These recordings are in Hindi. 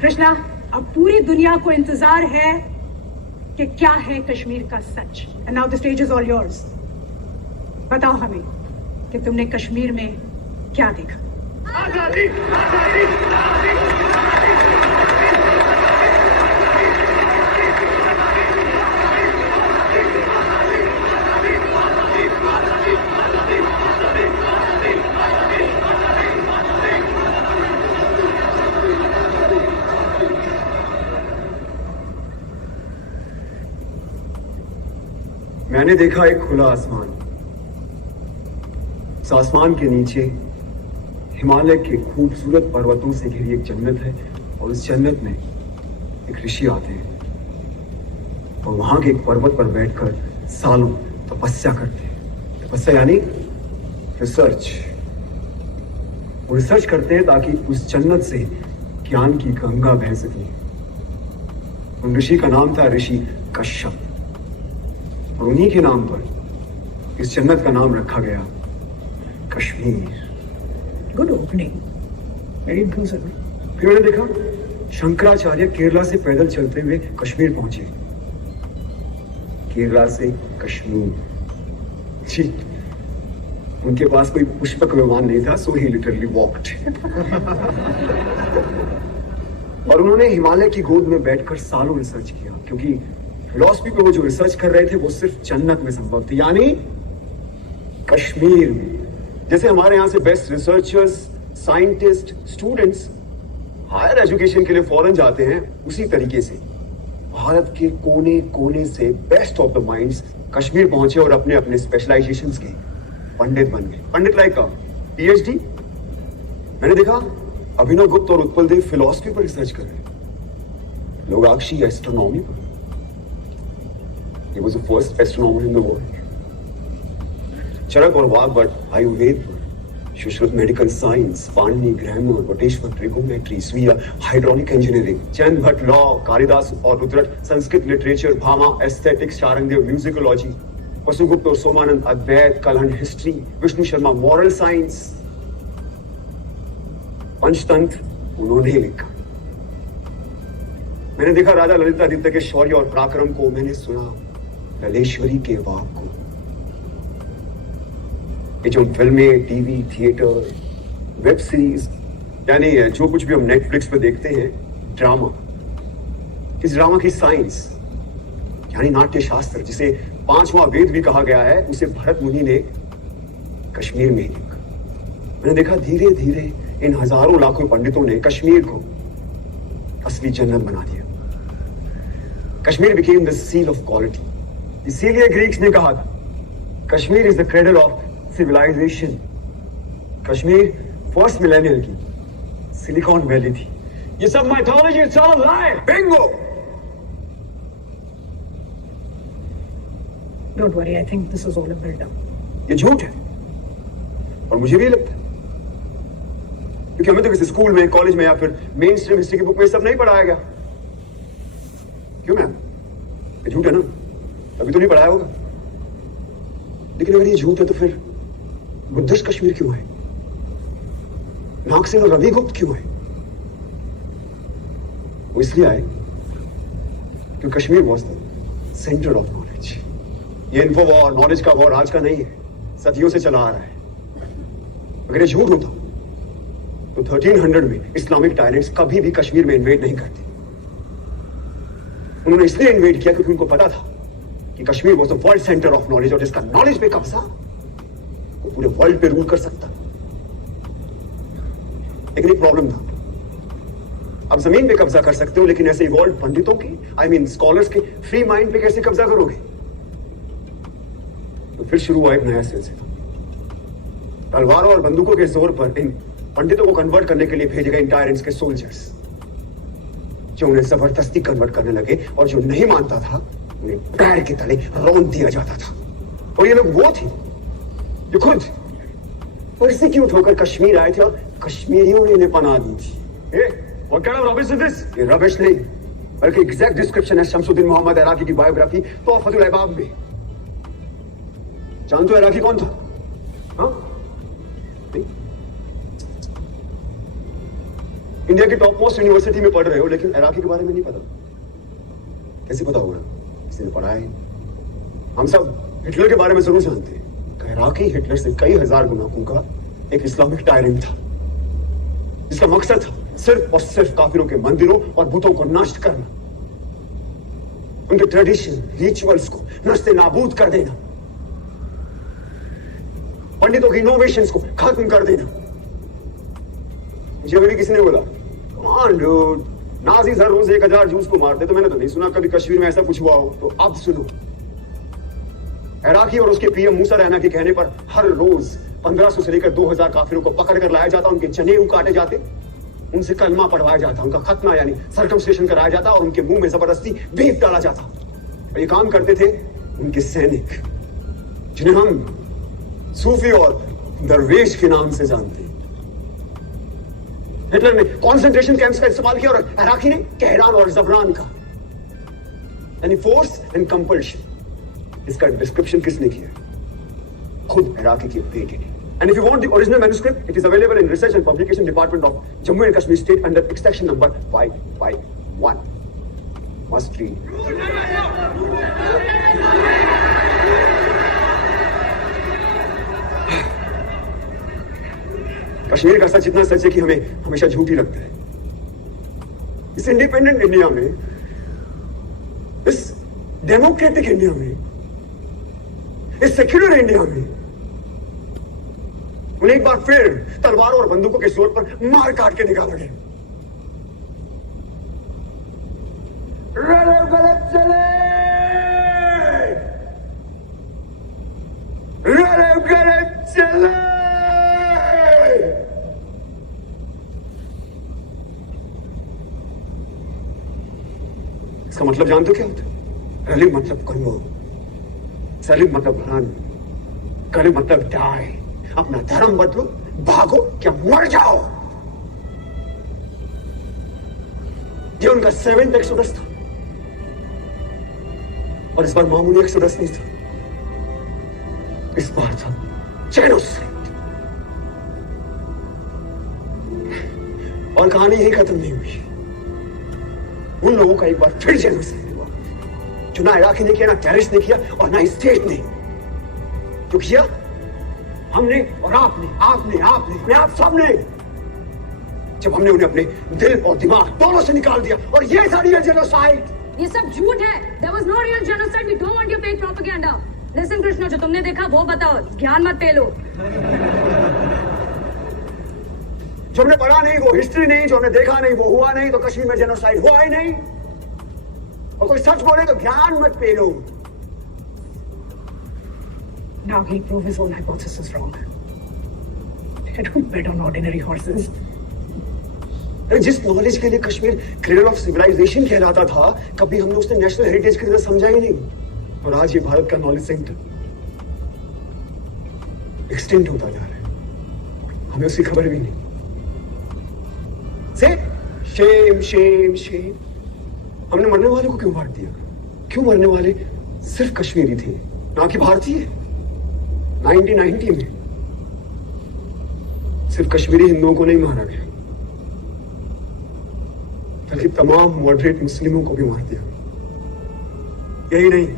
कृष्णा, अब पूरी दुनिया को इंतजार है कि क्या है कश्मीर का सच। And now the stage is all yours. बताओ हमें कि तुमने कश्मीर में क्या देखा। आजादी, आजादी, मैंने देखा एक खुला आसमान। उस आसमान के नीचे हिमालय के खूबसूरत पर्वतों से घिरी एक जन्नत है और उस जन्नत में एक ऋषि आते हैं और वहां के एक पर्वत पर बैठकर सालों तपस्या करते हैं। तपस्या यानी रिसर्च। वो रिसर्च करते हैं ताकि उस जन्नत से ज्ञान की गंगा बह सके। उन ऋषि का नाम था ऋषि कश्यप और उन्हीं के नाम पर इस जन्नत का नाम रखा गया Kashmir. Good opening, very inclusive. फिर मैंने देखा शंकराचार्य केरला से पैदल चलते हुए कश्मीर पहुंचे। केरला से कश्मीर जी, उनके पास कोई पुष्पक विमान नहीं था, सो ही लिटरली वॉक्ड। और उन्होंने हिमालय की गोद में बैठकर सालों रिसर्च किया, क्योंकि फिलॉसफी पे वो जो रिसर्च कर रहे थे वो सिर्फ जन्नत में संभव थी, यानी कश्मीर में। जैसे हमारे यहां से best researchers, scientist, students higher education के लिए फॉरेन जाते हैं, उसी तरीके से भारत के कोने कोने से best of the minds Kashmir पहुंचे और अपने अपने स्पेशलाइजेशंस के पंडित बन गए। पंडित लाइक का पीएचडी। मैंने देखा अभिनव गुप्त और उत्पल देव फिलॉसफी पर रिसर्च कर रहे हैं, लोगाक्षी एस्ट्रोनॉमी पर। He was the first astronomer in the world. Charak और वाघभट आयुर्वेद पर, Sushruta medical science, Panini grammar, Vateshvara trigonometry, स्वीया hydraulic engineering, Chand Bhatt law, Kalidas और Rudrata Sanskrit literature, Bhama aesthetics, Sharangdev musicology, Vasugupta और Somananda Advaita, Kalhana history, Vishnu Sharma moral science, Panchatantra उन्होंने लिखा। मैंने देखा राजा ललितादित्य के शौर्य और पराक्रम को, मैंने सुना ललेश्वरी के वाक को। ये जो फिल्में, टीवी, थिएटर, वेब सीरीज, यानी जो कुछ भी हम नेटफ्लिक्स पे देखते हैं, ड्रामा, इस ड्रामा की साइंस यानी नाट्य शास्त्र, जिसे 5वां वेद भी कहा गया है, उसे भरत मुनि ने कश्मीर में ही लिखा। मैंने देखा धीरे धीरे इन हजारों लाखों पंडितों ने कश्मीर को असली जन्नत बना दिया। Kashmir became the seal of quality। इसीलिए ग्रीक्स ने कहा था Kashmir is the cradle of civilization. Kashmir first millennial की सिलिकॉन वैली थी। ये सब mythology, it's all lie. Bingo. Don't worry, I think this is all a buildup. ये झूठ है और मुझे भी लगता है, क्योंकि हमें तो किसी स्कूल में, कॉलेज में या फिर मेन स्ट्रीम हिस्ट्री की बुक में सब नहीं पढ़ाया गया। क्यों मैम? ये झूठ है ना, अभी तो नहीं पढ़ाया होगा। लेकिन अगर ये झूठ है तो फिर बुद्धिस्ट कश्मीर क्यों है? नागसेन और रविगुप्त क्यों है? वो इसलिए आए क्योंकि Kashmir was the centre of knowledge. ये इन्फो वॉर, नॉलेज का वॉर आज का नहीं है, सदियों से चला आ रहा है। अगर ये झूठ होता तो 1300 में इस्लामिक टायरेंट्स कभी भी कश्मीर में इन्वेड नहीं करते। उन्होंने इसलिए इन्वेड किया क्योंकि उनको पता था कि Kashmir was the world centre of knowledge, और जिसका नॉलेज पे कब्जा वो पूरे वर्ल्ड पे रूल कर सकता। लेकिन एक प्रॉब्लम था, अब जमीन पे कब्जा कर सकते हो, लेकिन ऐसे इवॉल्व पंडितों की, आई मीन स्कॉलर्स के फ्री माइंड पे कैसे कब्जा करोगे? तो फिर शुरू हुआ एक नया सिलसिला। तलवारों और बंदूकों के जोर पर इन पंडितों को कन्वर्ट करने के लिए भेजे गए इन टायरेंट्स के सोल्जर्स, जो उन्हें जबरदस्ती कन्वर्ट करने लगे, और जो नहीं मानता था उन्हें पैर के तले रौंद दिया जाता था। और ये लोग वो थे जो खुद परसिक्यूट होकर कश्मीर आए थे और कश्मीरियों ने इन्हें पनाह दी थी। What kind of rubbish is this? ये रबिश नहीं, बल्कि एग्जैक्ट डिस्क्रिप्शन है शमसुद्दीन मोहम्मद इराकी की बायोग्राफी तोहफतुल अहबाब में। जानते हो इराकी कौन था? हाँ? इंडिया की टॉप मोस्ट यूनिवर्सिटी में पढ़ रहे हो लेकिन इराकी के बारे में नहीं पता। कैसे पता होगा? किसी ने पढ़ा है? हम सब हिटलर के बारे में जरूर जानते हैं। इराकी हिटलर से कई हजार गुना का एक इस्लामिक टायरेंट था जिसका मकसद था सिर्फ और सिर्फ काफिरों के मंदिरों और बुतों को नष्ट करना, उनके ट्रेडिशन रिचुअल्स को नस्ते नाबूद कर देना, पंडितों की इनोवेशंस को खत्म कर देना। मुझे अभी किसी ने बोला नाज़ीज़ हर रोज 1000 जूस को मारते, तो मैंने तो नहीं सुना कभी कश्मीर में ऐसा कुछ हुआ हो। तो अब सुनो, इराकी और उसके पीएम मूसा रैना के कहने पर हर रोज 1500 से लेकर 2000 काफिरों को पकड़ कर लाया जाता, उनके जनेऊ काटे जाते, उनसे कलमा पढ़वाया जाता, उनका खतना यानी सर्कमस्टेशन कराया जाता और उनके मुंह में जबरदस्ती बीफ डाला जाता। और ये काम करते थे उनके सैनिक जिन्हें हम सूफी और दरवेश के नाम से जानते हैं। हिटलर ने कॉन्सेंट्रेशन कैंप्स का इस्तेमाल किया और इराकी ने कहरान और जबरान का, यानी फोर्स एंड कंपल्शन। इसका डिस्क्रिप्शन किसने किया? खुद इराकी के बेटे ने। And if you want the original manuscript, it is available in Research and Publication Department of Jammu and Kashmir State under extraction number 551. Must read. Kashmir का सच इतना सच है कि हमें हमेशा झूठी लगता है। इस इंडिपेंडेंट इंडिया में, इस डेमोक्रेटिक इंडिया में, इस सेक्युलर इंडिया में उन्हें एक बार फिर तलवारों और बंदूकों के जोर पर मार काट के निकाला गया। गलत चले, गलत चले। इसका मतलब जानते हो क्या होता है? रली मतलब कन्वर्ट, सलीम मतलब रन, कली मतलब डाई। अपना धर्म बदलो, भागो क्या मर जाओ। ये उनका 7th एक्सोडस था और इस बार मामूली एक्सोडस नहीं था, इस बार था जेनोसाइड। और कहानी यही खत्म नहीं हुई। उन लोगों का एक बार फिर जेनोसाइड हुआ, जो ना इराकी ने किया, ना टेररिस्ट ने किया और ना स्टेट ने। जो किया हमने और आपने, आपने आप सबने, जब हमने उन्हें अपने दिल और दिमाग दोनों से निकाल दिया। और ये था रियल जेनोसाइड। ये सब झूठ है। There was no real genocide. We don't want your fake propaganda. Listen Krishna, जो तुमने देखा वो बताओ, ज्ञान मत पेलो। जो हमने पढ़ा नहीं वो हिस्ट्री नहीं, जो हमने देखा नहीं वो हुआ नहीं, तो कश्मीर में जेनोसाइड हुआ ही नहीं। और कोई सच बोले तो ज्ञान मत पेलो। Now he'll prove his own hypothesis wrong. I don't bet on ordinary horses. जिस नॉलेज के लिए कश्मीर क्रेडल ऑफ सिविलाइजेशन कहलाता था, कभी हमने उसे नेशनल हेरिटेज की तरह समझा ही नहीं। और आज ये भारत का नॉलेज सेंटर एक्सटेंड होता जा रहा है, हमें उसकी खबर भी नहीं। Shem Shem Shem. हमने मरने वालों को क्यों मार दिया? क्यों मरने वाले सिर्फ कश्मीरी थे, ना कि भारतीय? 1990 में सिर्फ कश्मीरी हिंदुओं को नहीं मारा गया, बल्कि तमाम मॉडरेट मुस्लिमों को भी मार दिया। यही नहीं,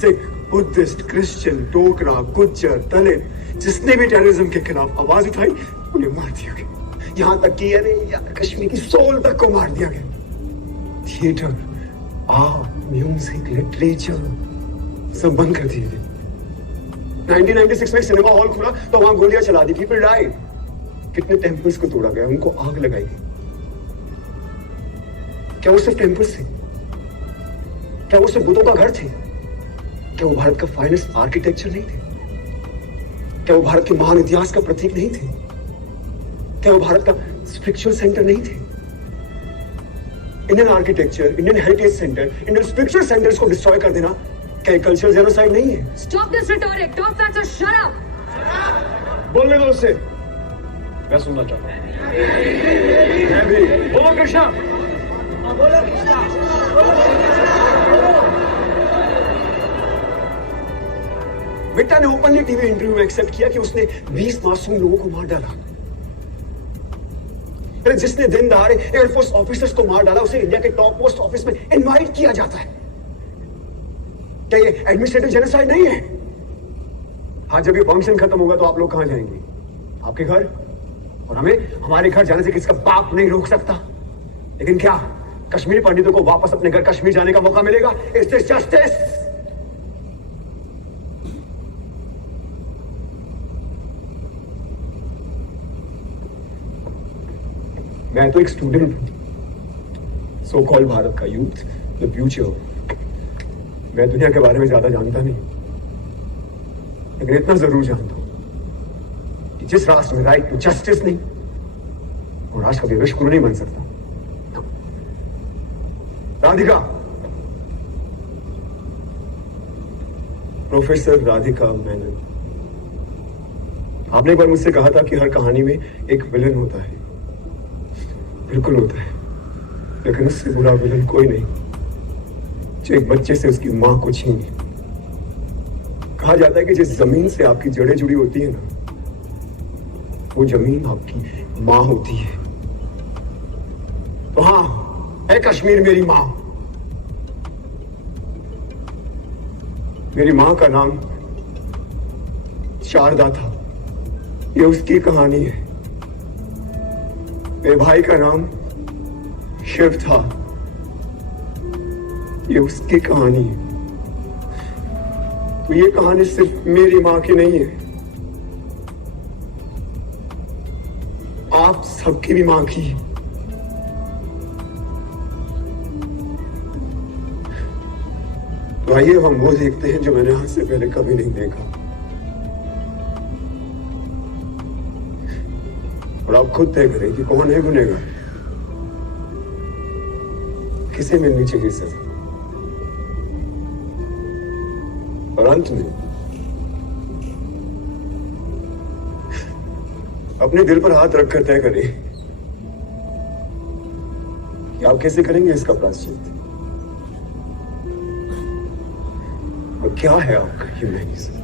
सिख, बुद्धिस्ट, क्रिश्चियन, डोगरा, गुज्जर, दलित, जिसने भी टेररिज्म के खिलाफ आवाज उठाई उन्हें मार दिया गया। यहां तक कि कश्मीर की सोल तक को मार दिया गया। थिएटर, आर्ट, म्यूजिक, लिटरेचर सब बंद कर दिए गए। 1996 में सिनेमा हॉल खुला तो वहां गोलियां चला दी, पीपल डाइड। कितने टेम्पल्स को तोड़ा गया, उनको आग लगाई गई। क्या वो सिर्फ टेम्पल्स थे? क्या वो सिर्फ बुतों का घर थे? क्या वो भारत का फाइनेस्ट आर्किटेक्चर नहीं थे? क्या वो भारत के महान इतिहास का प्रतीक नहीं थे? क्या वो भारत का स्पिरिचुअल सेंटर नहीं थे? Indian architecture, Indian heritage centre, Indian spiritual centres को डिस्ट्रॉय कर देना क्या कल्चरल जेनोसाइड नहीं है? Stop this rhetoric. Talk facts or shut up. बोलने दो उससे, मैं सुनना चाहता हूं। मैं भी। बोलो कृष्णा। बोलो कृष्णा। बेटा ने ओपनली टीवी इंटरव्यू में एक्सेप्ट किया कि उसने 20 मासूम लोगों को मार डाला। अरे जिसने दिन दहाड़े एयरफोर्स ऑफिसर्स को मार डाला उसे इंडिया के टॉप पोस्ट ऑफिस में इनवाइट किया जाता है। क्या ये एडमिनिस्ट्रेटिव जेनोसाइड नहीं है? आज जब ये फंक्शन खत्म होगा तो आप लोग कहां जाएंगे? आपके घर। और हमें हमारे घर जाने से किसका बाप नहीं रोक सकता। लेकिन क्या कश्मीरी पंडितों को वापस अपने घर कश्मीर जाने का मौका मिलेगा? Is this justice? मैं तो एक स्टूडेंट हूं, सो कॉल्ड भारत का यूथ, द फ्यूचर। मैं दुनिया के बारे में ज्यादा जानता नहीं, लेकिन इतना जरूर जानता हूं कि जिस राष्ट्र में राइट टू जस्टिस नहीं, वो राष्ट्र कभी विश्व गुरु नहीं बन सकता। राधिका, प्रोफेसर राधिका मेनन, आपने एक बार मुझसे कहा था कि हर कहानी में एक विलन होता है। बिल्कुल होता है, लेकिन उससे बुरा विलन कोई नहीं जो एक बच्चे से उसकी मां को छीने। कहा जाता है कि जिस जमीन से आपकी जड़ें जुड़ी होती है ना, वो जमीन आपकी मां होती है। तो हां, है कश्मीर मेरी मां। मेरी मां का नाम शारदा था, ये उसकी कहानी है। मेरे भाई का नाम शिव था, ये उसकी कहानी है। तो ये कहानी सिर्फ मेरी मां की नहीं है, आप सबकी भी मां की है। तो आइए हम वो देखते हैं जो मैंने आज से पहले कभी नहीं देखा। और आप खुद तय करें कि कौन है गुनहगार, किसे मिलनी चाहिए सजा। और अंत में अपने दिल पर हाथ रखकर तय करें कि आप कैसे करेंगे इसका प्रायश्चित, और क्या है आपका ह्यूमैनिज्म।